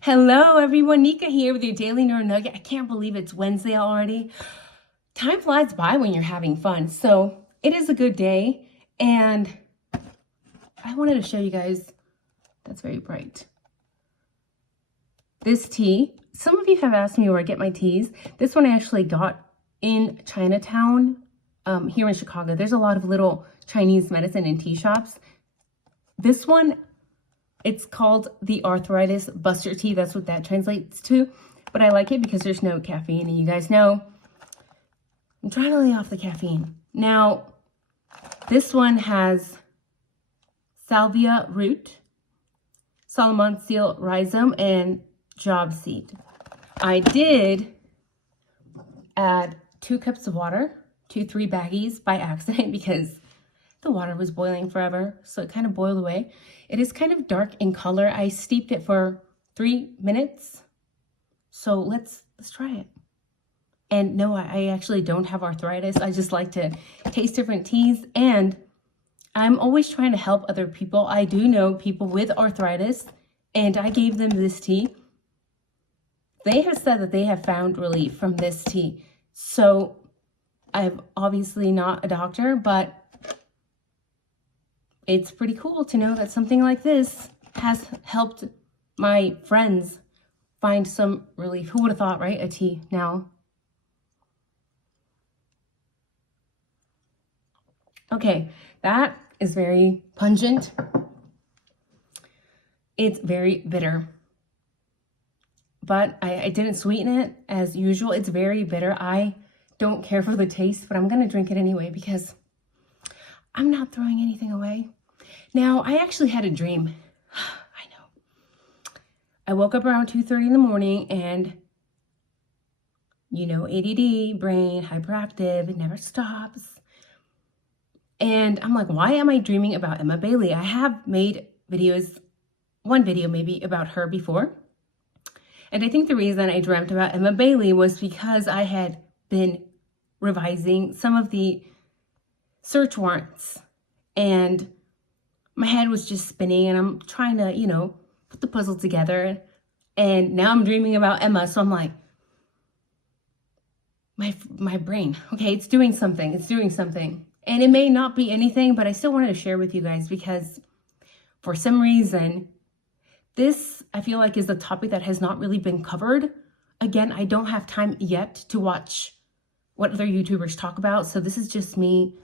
Hello everyone, Nika here with your Daily Neuro Nugget. I can't believe it's Wednesday already. Time flies by when you're having fun. So it is a good day and I wanted to show you guys, that's very bright, this tea. Some of you have asked me where I get my teas. This one I actually got in Chinatown here in Chicago. There's a lot of little Chinese medicine and tea shops. This one, it's called the Arthritis Buster Tea. That's what that translates to. But I like it because there's no caffeine. And you guys know, I'm trying to lay off the caffeine. Now, this one has salvia root, Solomon seal rhizome, and job seed. I did add 2 cups of water to 3 baggies by accident because the water was boiling forever, so it kind of boiled away. It is kind of dark in color. I steeped it for 3 minutes. So let's try it. And no, I actually don't have arthritis. I just like to taste different teas, and I'm always trying to help other people. I do know people with arthritis, and I gave them this tea. They have said that they have found relief from this tea. So I'm obviously not a doctor, but it's pretty cool to know that something like this has helped my friends find some relief. Who would have thought, right? A tea now. Okay, that is very pungent. It's very bitter. But I didn't sweeten it as usual. It's very bitter. I don't care for the taste, but I'm going to drink it anyway because I'm not throwing anything away. Now, I actually had a dream. I know. I woke up around 2:30 in the morning and, you know, ADD, brain, hyperactive, it never stops. And I'm like, why am I dreaming about Emma Bailey? I have made videos, one video maybe about her before. And I think the reason I dreamt about Emma Bailey was because I had been revising some of the search warrants and my head was just spinning and I'm trying to, you know, put the puzzle together. And now I'm dreaming about Emma. So I'm like, my brain, okay, it's doing something. It's doing something. And it may not be anything, but I still wanted to share with you guys because for some reason, this, I feel like, is a topic that has not really been covered. Again, I don't have time yet to watch what other YouTubers talk about. So this is just me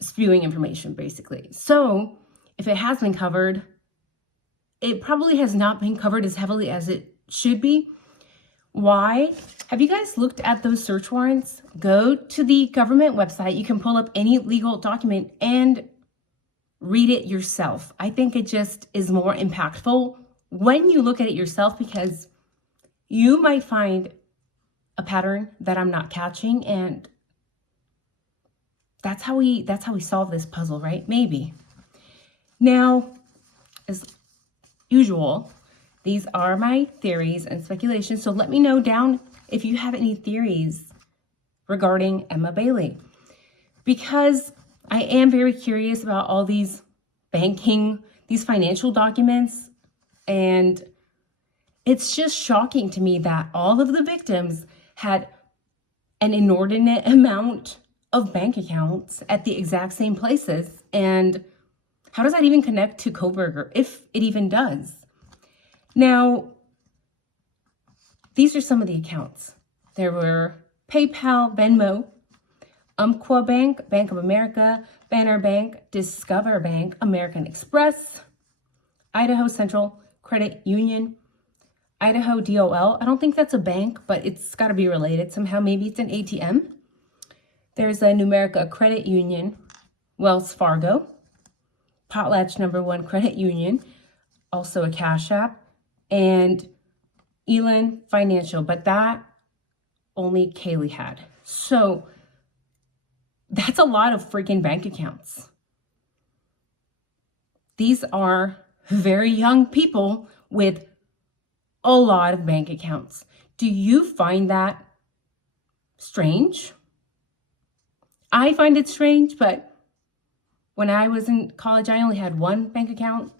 spewing information, basically. So if it has been covered, it probably has not been covered as heavily as it should be. Why? Have you guys looked at those search warrants? Go to the government website. You can pull up any legal document and read it yourself. I think it just is more impactful when you look at it yourself because you might find a pattern that I'm not catching, and that's how we solve this puzzle, right? Maybe. Now, as usual, these are my theories and speculations. So let me know down if you have any theories regarding Emma Bailey, because I am very curious about all these these financial documents, and it's just shocking to me that all of the victims had an inordinate amount of bank accounts at the exact same places. And how does that even connect to Koberger, if it even does? Now, these are some of the accounts. There were PayPal, Venmo, Umpqua Bank, Bank of America, Banner Bank, Discover Bank, American Express, Idaho Central Credit Union, Idaho DOL. I don't think that's a bank, but it's got to be related somehow. Maybe it's an ATM. There's a Numerica Credit Union, Wells Fargo, Potlatch No. 1 Credit Union, also a CASHAPP, and Elin Financial, but that only Kaylee had. So that's a lot of freaking bank accounts. These are very young people with a lot of bank accounts. Do you find that strange? I find it strange, but when I was in college, I only had one bank account,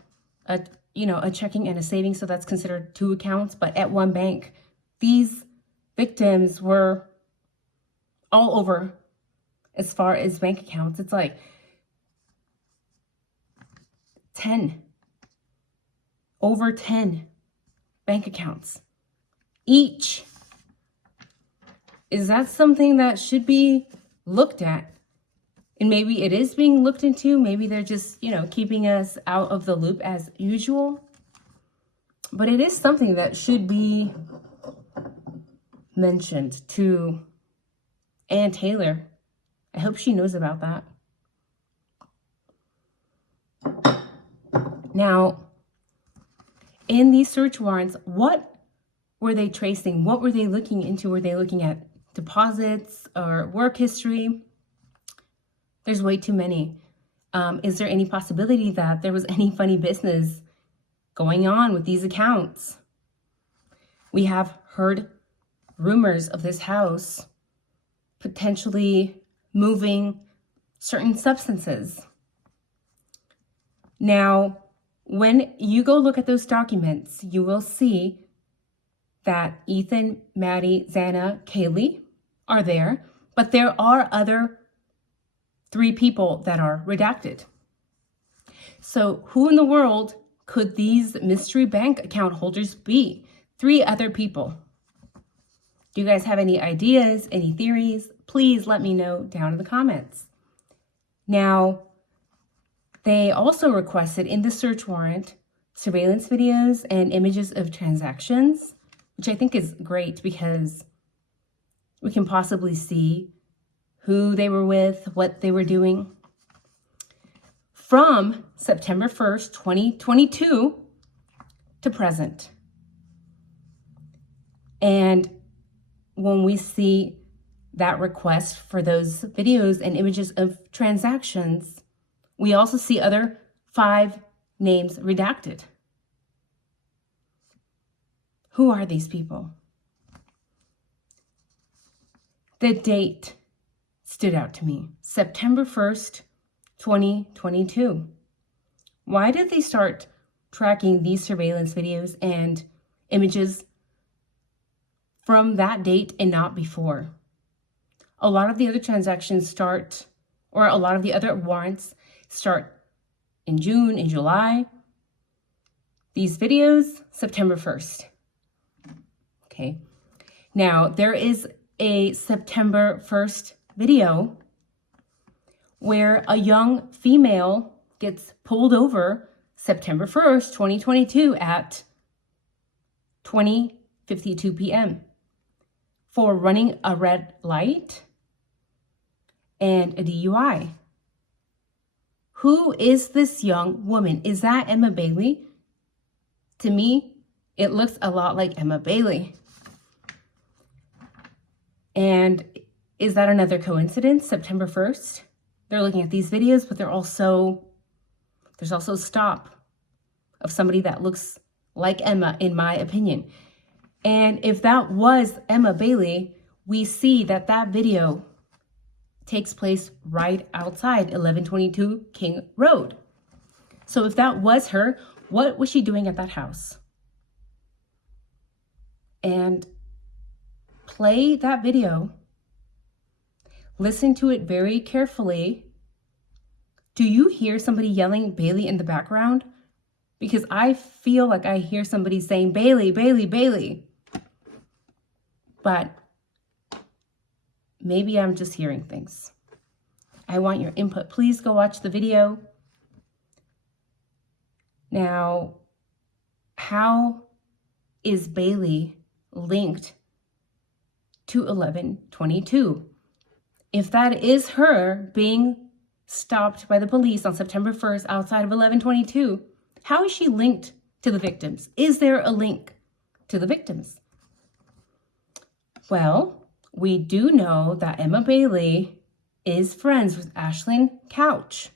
a you know, a checking and a savings, so that's considered 2 accounts. But at one bank, these victims were all over as far as bank accounts. It's like 10, over 10 bank accounts each. Is that something that should be looked at? And maybe it is being looked into. Maybe they're just, you know, keeping us out of the loop as usual. But it is something that should be mentioned to Ann Taylor. I hope she knows about that. Now, in these search warrants, what were they tracing? What were they looking into? Were they looking at deposits or work history? There's way too many. Is there any possibility that there was any funny business going on with these accounts? We have heard rumors of this house potentially moving certain substances. Now, when you go look at those documents, you will see that Ethan, Maddie, Xana, Kaylee are there, but there are other 3 people that are redacted. So who in the world could these mystery bank account holders be? 3 other people. Do you guys have any ideas, any theories? Please let me know down in the comments. Now, they also requested in the search warrant surveillance videos and images of transactions, which I think is great because we can possibly see who they were with, what they were doing. From September 1st, 2022 to present. And when we see that request for those videos and images of transactions, we also see other 5 names redacted. Who are these people? The date stood out to me. September 1st, 2022. Why did they start tracking these surveillance videos and images from that date and not before? A lot of the other transactions start, or a lot of the other warrants start in June, in July. These videos, September 1st. Okay. Now, there is a September 1st video where a young female gets pulled over September 1st, 2022 at 20:52 p.m. for running a red light and a DUI. Who is this young woman? Is that Emma Bailey? To me, it looks a lot like Emma Bailey. And is that another coincidence? September 1st? They're looking at these videos, but there's also a stop of somebody that looks like Emma, in my opinion. And if that was Emma Bailey, we see that that video takes place right outside 1122 King Road. So if that was her, what was she doing at that house? And play that video. Listen to it very carefully. Do you hear somebody yelling Bailey in the background? Because I feel like I hear somebody saying Bailey, Bailey, Bailey. But maybe I'm just hearing things. I want your input. Please go watch the video. Now, how is Bailey linked to 1122? If that is her being stopped by the police on September 1st outside of 1122, how is she linked to the victims? Is there a link to the victims? Well, we do know that Emma Bailey is friends with Ashlyn Couch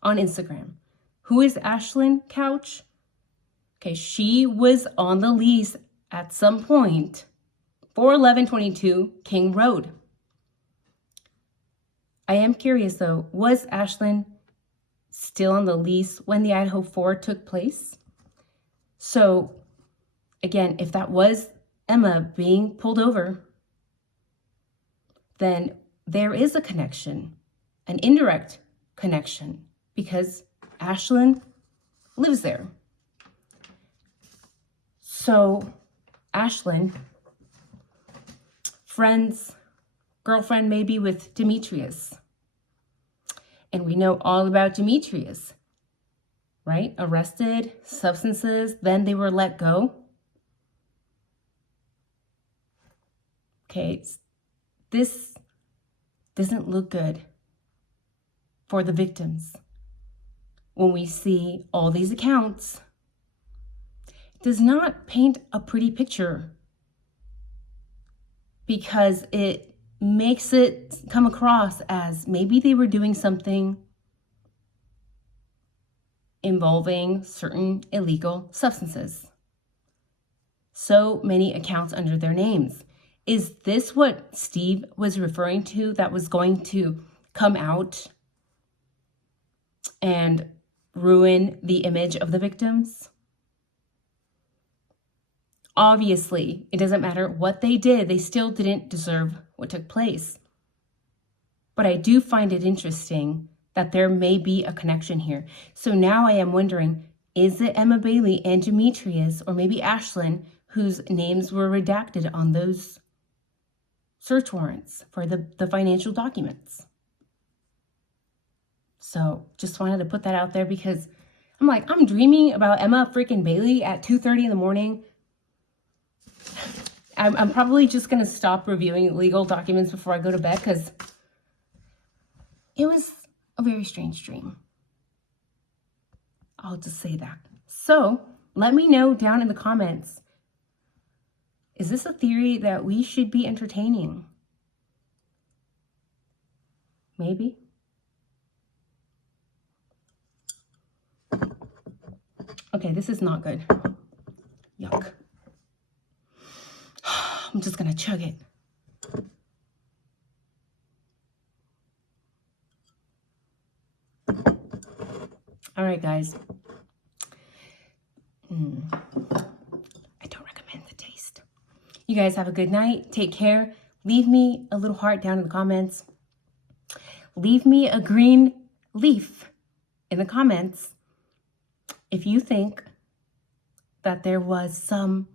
on Instagram. Who is Ashlyn Couch? Okay, she was on the lease at some point for 1122 King Road. I am curious though, was Ashlyn still on the lease when the IDAHO4 took place? So again, if that was Emma being pulled over, then there is a connection, an indirect connection, because Ashlyn lives there. So Ashlyn, girlfriend maybe with Demetrius. And we know all about Demetrius, right? Arrested, substances, then they were let go. Okay, this doesn't look good for the victims. When we see all these accounts, it does not paint a pretty picture, because it makes it come across as maybe they were doing something involving certain illegal substances. So many accounts under their names. Is this what Steve was referring to, that was going to come out and ruin the image of the victims? Obviously, it doesn't matter what they did, they still didn't deserve what took place. But I do find it interesting that there may be a connection here. So now I am wondering, is it Emma Bailey and Demetrius, or maybe Ashlyn, whose names were redacted on those search warrants for the financial documents? So just wanted to put that out there, because I'm dreaming about Emma freaking Bailey at 2:30 in the morning. I'm probably just going to stop reviewing legal documents before I go to bed, because it was a very strange dream. I'll just say that. So let me know down in the comments, is this a theory that we should be entertaining? Maybe. Okay, this is not good. Yuck. I'm just gonna chug it. All right, guys. I don't recommend the taste. You guys have a good night. Take care. Leave me a little heart down in the comments. Leave me a green leaf in the comments if you think that there was some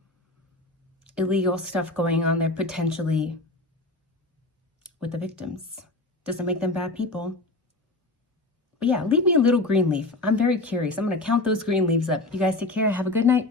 illegal stuff going on there potentially with the victims. Doesn't make them bad people. But yeah, leave me a little green leaf. I'm very curious. I'm going to count those green leaves up. You guys take care. Have a good night.